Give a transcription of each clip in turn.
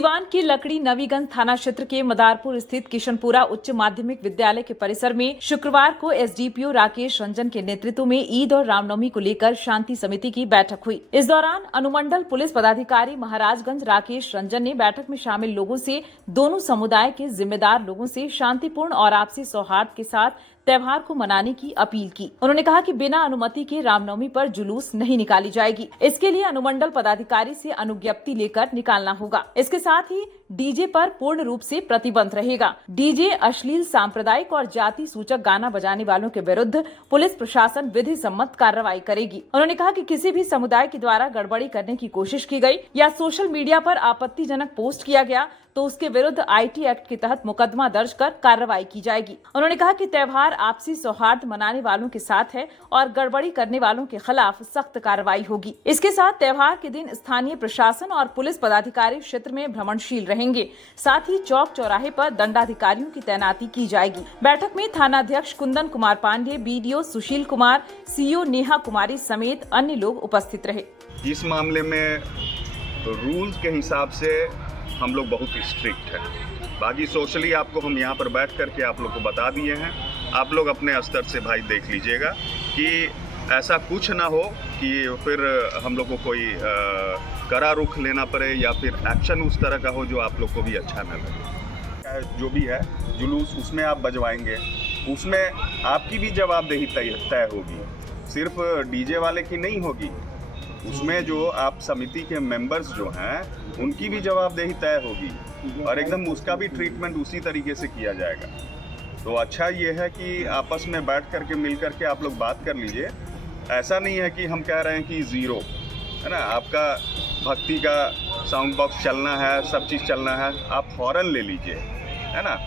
सीवान के लकड़ी नवीगंज थाना क्षेत्र के मदारपुर स्थित किशनपुरा उच्च माध्यमिक विद्यालय के परिसर में शुक्रवार को एसडीपीओ राकेश रंजन के नेतृत्व में ईद और रामनवमी को लेकर शांति समिति की बैठक हुई। इस दौरान अनुमंडल पुलिस पदाधिकारी महाराजगंज राकेश रंजन ने बैठक में शामिल लोगों से दोनों समुदाय के जिम्मेदार लोगों से शांतिपूर्ण और आपसी सौहार्द के साथ त्योहार को मनाने की अपील की। उन्होंने कहा कि बिना अनुमति के रामनवमी पर जुलूस नहीं निकाली जाएगी। इसके लिए अनुमंडल पदाधिकारी से अनुज्ञप्ति लेकर निकालना होगा। इसके साथ ही डीजे पर पूर्ण रूप से प्रतिबंध रहेगा। डीजे, अश्लील, सांप्रदायिक और जाति सूचक गाना बजाने वालों के विरुद्ध पुलिस प्रशासन विधि सम्मत कार्रवाई करेगी। उन्होंने कहा कि किसी भी समुदाय के द्वारा गड़बड़ी करने की कोशिश की गई या सोशल मीडिया पर आपत्तिजनक पोस्ट किया गया तो उसके विरुद्ध आईटी एक्ट के तहत मुकदमा दर्ज कर कार्रवाई की जाएगी। उन्होंने कहा कि त्योहार आपसी सौहार्द मनाने वालों के साथ है और गड़बड़ी करने वालों के खिलाफ सख्त कार्रवाई होगी। इसके साथ त्योहार के दिन स्थानीय प्रशासन और पुलिस पदाधिकारी क्षेत्र में भ्रमणशील रहेंगे। साथ ही चौक चौराहे पर दंडाधिकारियों की तैनाती की जाएगी। बैठक में थानाध्यक्ष कुंदन कुमार पांडे, बीडीओ सुशील कुमार, सीओ नेहा कुमारी समेत अन्य लोग उपस्थित रहे। इस मामले में रूल्स के हिसाब से हम लोग बहुत स्ट्रिक्ट हैं। बाकी सोशली आपको हम यहाँ पर बैठ करके आप लोग को बता दिए हैं। आप लोग अपने स्तर से भाई देख लीजिएगा कि ऐसा कुछ ना हो कि फिर हम लोग को कोई कड़ा रुख लेना पड़े या फिर एक्शन उस तरह का हो जो आप लोग को भी अच्छा ना लगे। जो भी है जुलूस उसमें आप बजवाएंगे, उसमें आपकी भी जवाबदेही तय होगी, सिर्फ डीजे वाले की नहीं होगी। उसमें जो आप समिति के मेंबर्स जो हैं उनकी भी जवाबदेही तय होगी और एकदम उसका भी ट्रीटमेंट उसी तरीके से किया जाएगा। तो अच्छा ये है कि आपस में बैठ करके मिल करके आप लोग बात कर लीजिए। ऐसा नहीं है कि हम कह रहे हैं कि ज़ीरो है ना, आपका भक्ति का साउंड बॉक्स चलना है, सब चीज़ चलना है, आप हॉर्न ले लीजिए है ना,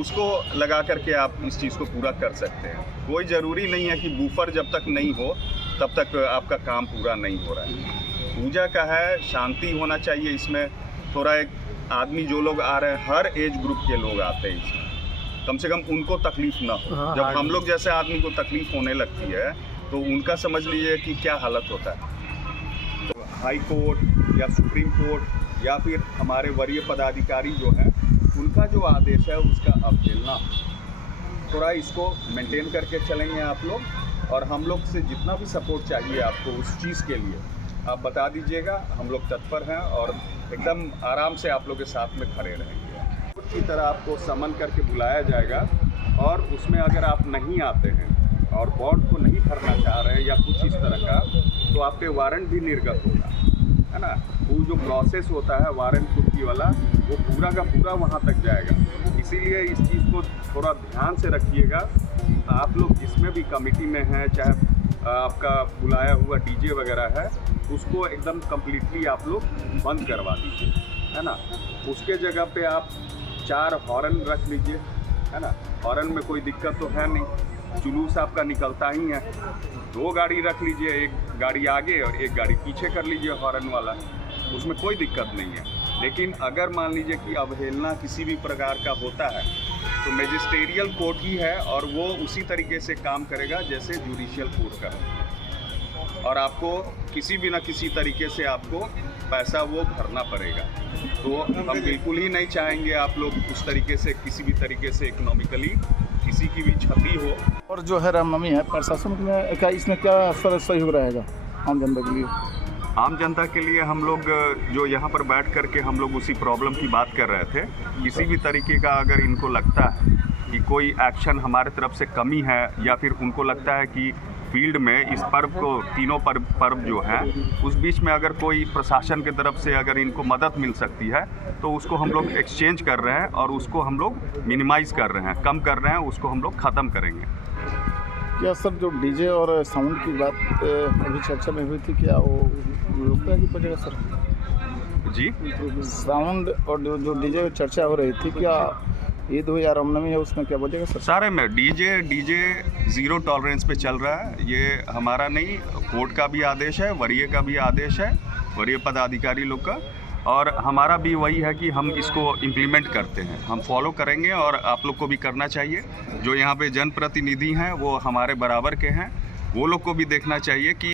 उसको लगा करके आप इस चीज़ को पूरा कर सकते हैं। कोई ज़रूरी नहीं है कि बूफर जब तक नहीं हो तब तक आपका काम पूरा नहीं हो रहा है। पूजा का है, शांति होना चाहिए इसमें। थोड़ा एक आदमी जो लोग आ रहे हैं, हर एज ग्रुप के लोग आते हैं इसमें, कम से कम उनको तकलीफ़ ना हो। जब हम लोग जैसे आदमी को तकलीफ़ होने लगती है तो उनका समझ लीजिए कि क्या हालत होता है। तो हाई कोर्ट या सुप्रीम कोर्ट या फिर हमारे वरीय पदाधिकारी जो हैं उनका जो आदेश है उसका अवहेलना, थोड़ा इसको मेंटेन करके चलेंगे आप लोग। और हम लोग से जितना भी सपोर्ट चाहिए आपको उस चीज़ के लिए आप बता दीजिएगा, हम लोग तत्पर हैं और एकदम आराम से आप लोग के साथ में खड़े रहेंगे। की तरह आपको समन करके बुलाया जाएगा और उसमें अगर आप नहीं आते हैं और बॉन्ड को नहीं भरना चाह रहे हैं या कुछ इस तरह का, तो आप पे वारंट भी निर्गत होगा है ना। वो जो प्रोसेस होता है वारंट कुर्की वाला, वो पूरा का पूरा वहाँ तक जाएगा। इसीलिए इस चीज़ को थोड़ा ध्यान से रखिएगा। आप लोग जिसमें भी कमेटी में हैं, चाहे आपका बुलाया हुआ डीजे वगैरह है, उसको एकदम कम्प्लीटली आप लोग बंद करवा दीजिए है ना। उसके जगह पे आप 4 हॉर्न रख लीजिए है ना। हॉर्न में कोई दिक्कत तो है नहीं, जुलूस आपका निकलता ही है। 2 गाड़ी रख लीजिए, एक गाड़ी आगे और एक गाड़ी पीछे कर लीजिए हॉर्न वाला, उसमें कोई दिक्कत नहीं है। लेकिन अगर मान लीजिए कि अवहेलना किसी भी प्रकार का होता है तो मैजिस्ट्रियल कोर्ट ही है और वो उसी तरीके से काम करेगा जैसे जुडिशियल कोर्ट का है, और आपको किसी भी ना किसी तरीके से आपको पैसा वो भरना पड़ेगा। तो हम बिल्कुल ही नहीं चाहेंगे आप लोग उस तरीके से किसी भी तरीके से इकोनॉमिकली किसी की भी क्षति हो। और जो है रामनवमी है, प्रशासन में क्या इसमें क्या सहयोग रहेगा आम जनता के लिए? आम जनता के लिए हम लोग जो यहाँ पर बैठ करके हम लोग उसी प्रॉब्लम की बात कर रहे थे। किसी भी तरीके का अगर इनको लगता है कि कोई एक्शन हमारे तरफ से कमी है या फिर उनको लगता है कि फील्ड में इस पर्व को, तीनों पर्व जो हैं उस बीच में अगर कोई प्रशासन की तरफ से अगर इनको मदद मिल सकती है तो उसको हम लोग एक्सचेंज कर रहे हैं और उसको हम लोग मिनिमाइज़ कर रहे हैं, कम कर रहे हैं, उसको हम लोग ख़त्म करेंगे। क्या सर जो डीजे और साउंड की बात अभी चर्चा में हुई थी, क्या वो रुकने की वजह सर? जी, साउंड और जो डीजे में चर्चा हो रही थी, क्या ईद हो या रामनवमी है, उसमें क्या वजह सर? सारे में डीजे ज़ीरो टॉलरेंस पे चल रहा है। ये हमारा नहीं, कोर्ट का भी आदेश है, वरीय का भी आदेश है, वरीय पदाधिकारी लोग का, और हमारा भी वही है कि हम इसको इम्प्लीमेंट करते हैं, हम फॉलो करेंगे और आप लोग को भी करना चाहिए। जो यहाँ पे जनप्रतिनिधि हैं वो हमारे बराबर के हैं, वो लोग को भी देखना चाहिए कि